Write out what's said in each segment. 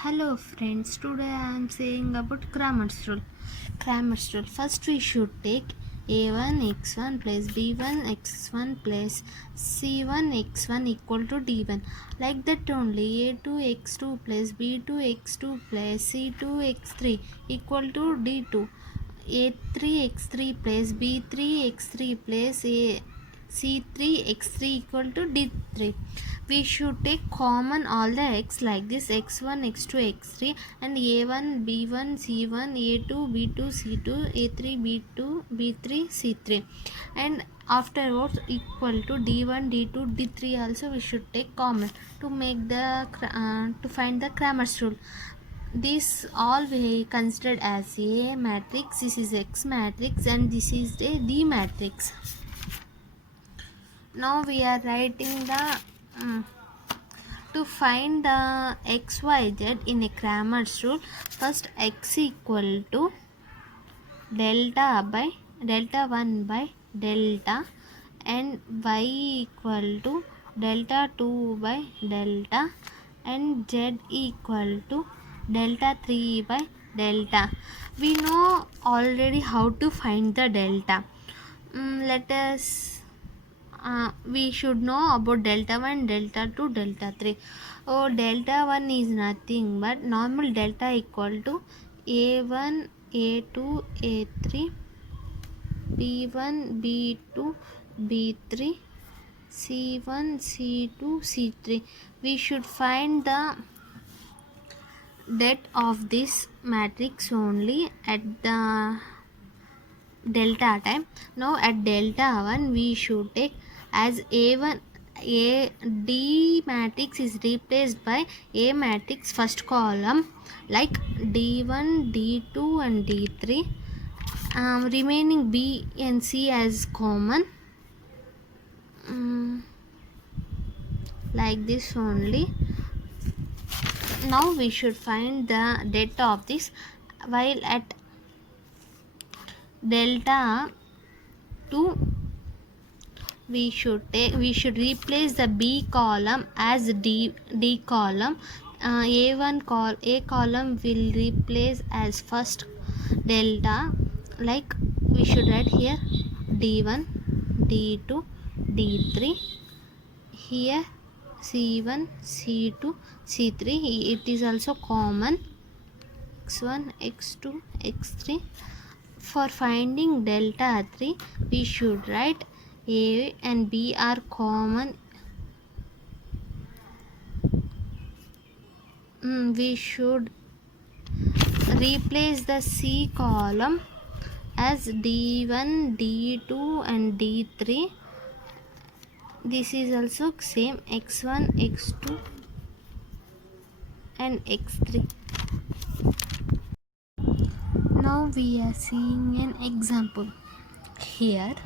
Hello friends, today I am saying about Cramer's rule. Cramer's rule. First we should take a1 x1 plus b1 x1 plus c1 x1 equal to d1. Like that only a2 x2 plus b2 x2 plus c2 x3 equal to d2. a3 x3 plus b3 x3 plus a c3 x3 equal to d3. We should take common all the x like this: x1 x2 x3 and a1 b1 c1 a2 b2 c2 a3 b2 b3 c3, and afterwards equal to d1 d2 d3 also we should take common to make the to find the Cramer's rule. This all we considered as a matrix. This is X matrix and this is the D matrix. Now we are writing the to find the x, y, z in a Cramer's rule. First, x equal to delta 1 by delta, and y equal to delta 2 by delta, and z equal to delta 3 by delta. We know already how to find the delta. Let us we should know about delta 1, delta 2, delta 3. Oh, delta 1 is nothing but normal delta equal to a1, a2, a3, b1, b2, b3, c1, c2, c3. We should find the det of this matrix only at the delta time. Now at delta 1 we should take as a1 a D matrix is replaced by A matrix first column, like d1 d2 and d3, remaining B and C as common, like this only. Now we should find the det of this. While at delta 2 we should replace the B column as D column. A column will replace as first delta, like we should write here d1 d2 d3, here c1 c2 c3. It is also common x1 x2 x3. For finding delta 3 we should write A and B are common. We should replace the C column as d1 d2 and d3. This is also same x1 x2 and x3. Now we are seeing an example. Here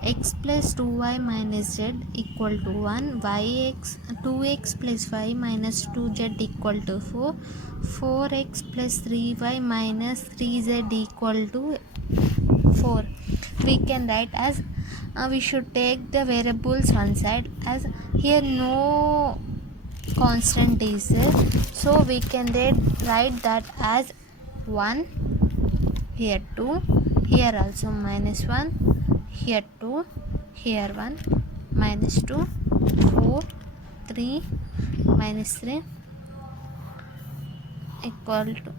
x plus 2y minus z equal to 1, yx 2x plus y minus 2z equal to 4, 4x plus 3y minus 3z equal to 4. We can write as we should take the variables one side, as here no constant is there, so we can write that as 1, here 2, here also minus 1, here 2, here 1, minus 2, 4, 3, minus 3 equal to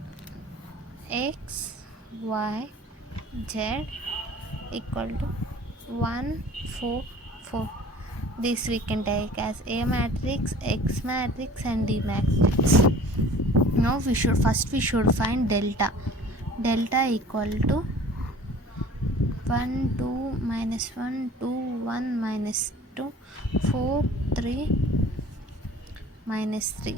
x, y, z equal to 1, 4, 4. This we can take as A matrix, X matrix and D matrix. Now we should find delta. Delta equal to 1 2 minus 1 2 1 minus 2 4 3 minus 3.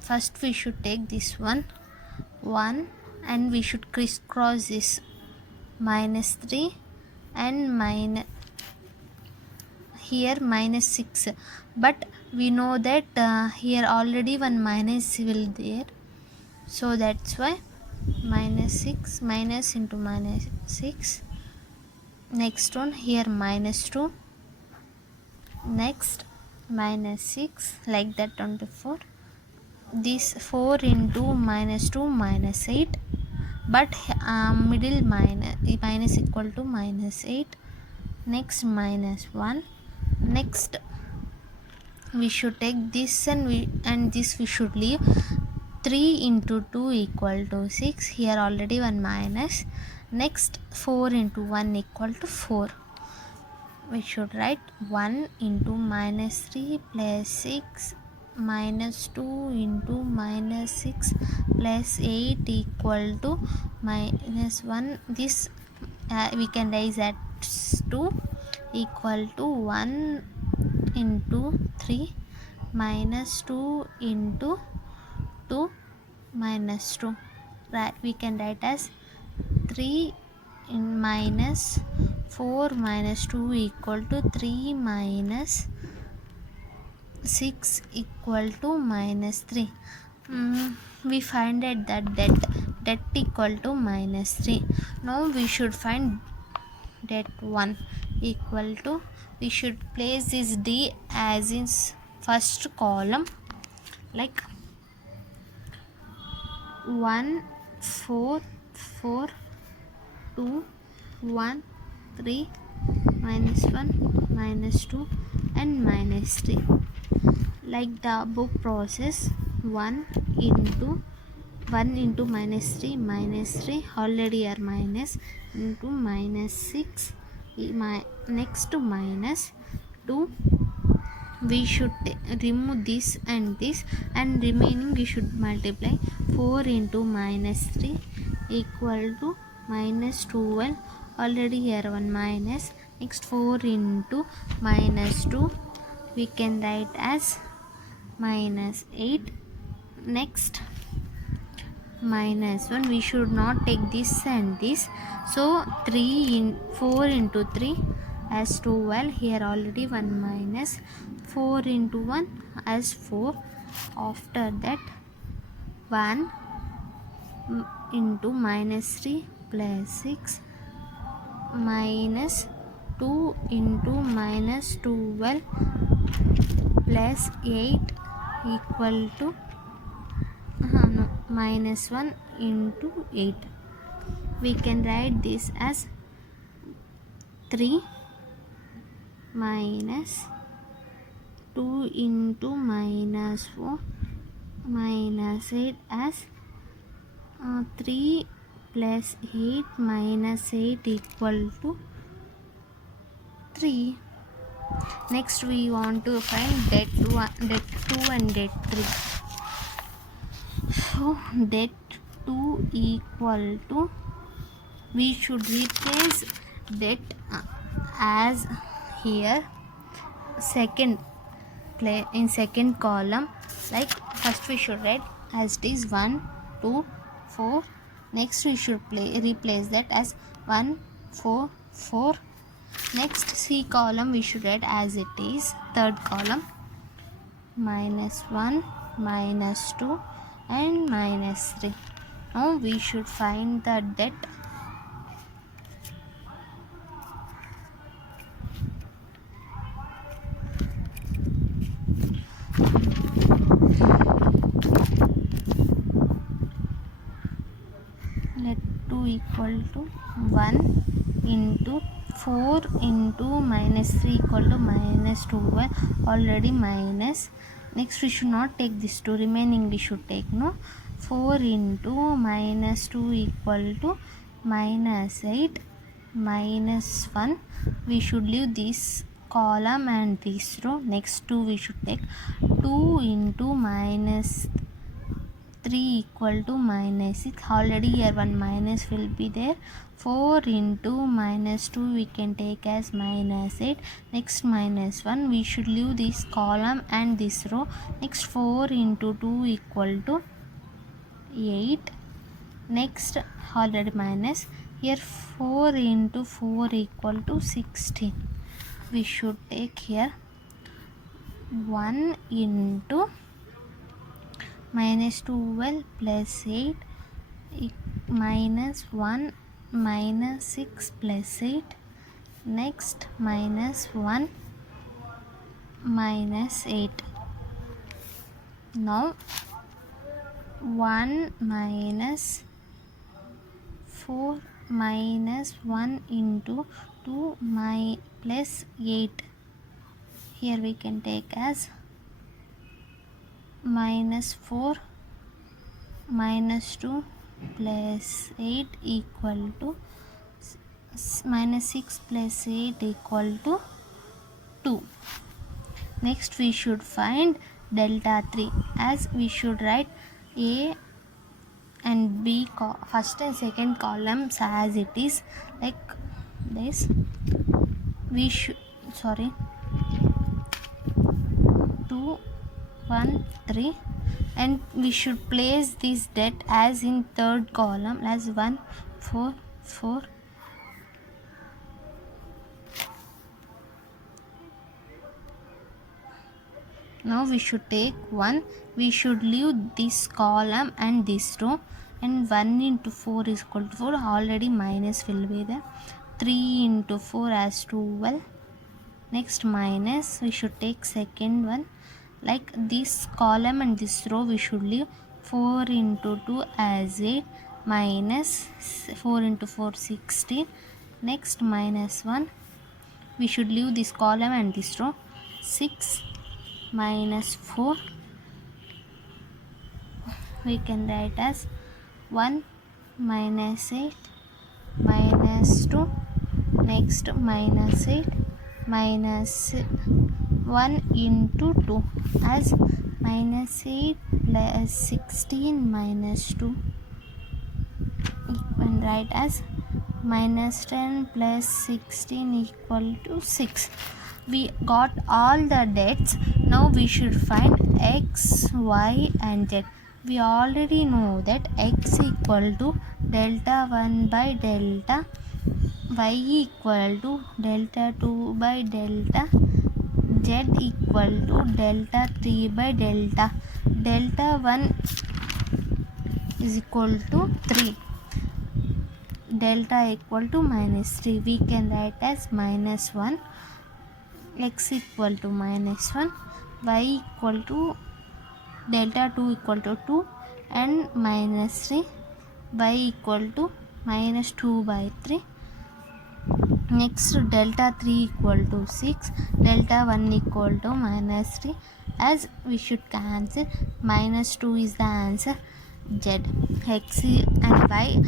First we should take this one 1 and we should crisscross this minus 3 and here minus 6, but we know that here already one minus will there, so that's why minus 6 minus into minus 6. Next one here minus 2, next minus 6, like that 24. This 4 into minus 2 minus 8, but middle minus equal to minus 8. Next minus 1. Next we should take this and this we should leave. 3 into 2 equal to 6. Here already one minus. Next 4 into 1 equal to 4. We should write 1 into minus 3 plus 6 minus 2 into minus 6 plus 8 equal to minus 1. This we can raise at 2 equal to 1 into 3 minus 2 into 2 minus 2. Right, we can write as 3 in minus 4 minus 2 equal to 3 minus 6 equal to minus 3. We find that debt equal to minus 3. Now we should find debt 1 equal to, we should place this D as in first column, like 1 4 4 2 1 3 minus 1 minus 2 and minus 3, like the book process. 1 into minus 3 already are minus into minus 6, next to minus 2. We should remove this and remaining we should multiply. 4 into minus 3 equal to minus 12. Already here one minus. Next 4 into minus 2 we can write as minus 8. Next minus 1, we should not take this and this, so 4 into 3 as 12. Here already one minus. 4 into 1 as 4. After that 1 into minus 3 plus 6 minus 2 into minus 12 plus 8 equal to minus 1 into 8. We can write this as 3 minus 2 into minus 4 minus 8 as 3 plus 8 minus 8 equal to 3. Next we want to find debt 2 and debt 3. So debt 2 equal to, we should replace debt as here in second column, like first we should write as it is 1 2 4. Next we should replace that as 1 4 4. Next C column we should write as it is third column, minus 1 minus 2 and minus 3. Now we should find the debt. Let 2 equal to 1 into 4 into minus 3 equal to minus 12. Already minus. Next we should not take this 2, remaining we should take. 4 into minus 2 equal to minus 8 minus 1. We should leave this column and this row. Next 2 we should take. 2 into minus 3 equal to minus 6. Already here one minus will be there. 4 into minus 2 we can take as minus 8. Next minus 1, we should leave this column and this row. Next 4 into 2 equal to 8. Next already minus. Here 4 into 4 equal to 16. We should take here 1 into minus 12 plus 8 minus 1 minus 6 plus 8. Next minus 1 minus 8. Now 1 minus 4 minus 1 into 2 plus 8. Here we can take as minus 4 minus 2 plus 8 equal to minus 6 plus 8 equal to 2. Next we should find delta 3, as we should write A and B first and second columns as it is, like this. We should 2 1 3, and we should place this debt as in third column as 1 4 4. Now we should take 1. We should leave this column and this row, and 1 into 4 is equal to 4. Already minus will be there. 3 into 4 as 12. Next minus, we should take second one, like this column and this row we should leave. 4 into 2 as 8 minus 4 into 4 16. Next minus 1, we should leave this column and this row. 6 minus 4 we can write as 1 minus 8 minus 2. Next minus 8 minus 1 into 2 as minus 8 plus 16 minus 2. You can write as minus 10 plus 16 equal to 6. We got all the debts. Now we should find x, y and z. We already know that x equal to delta 1 by delta, y equal to delta 2 by delta, z equal to delta 3 by delta. Delta 1 is equal to 3. Delta equal to minus 3. We can write as minus 1. X equal to minus 1, y equal to delta 2 equal to 2 and minus 3, y equal to minus 2 by 3. Next delta 3 equal to 6, delta 1 equal to minus 3, as we should cancel. Minus 2 is the answer. Z, x and y,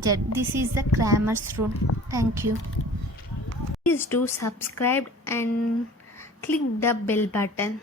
z. This is the Cramer's rule. Thank you. Please do subscribe and click the bell button.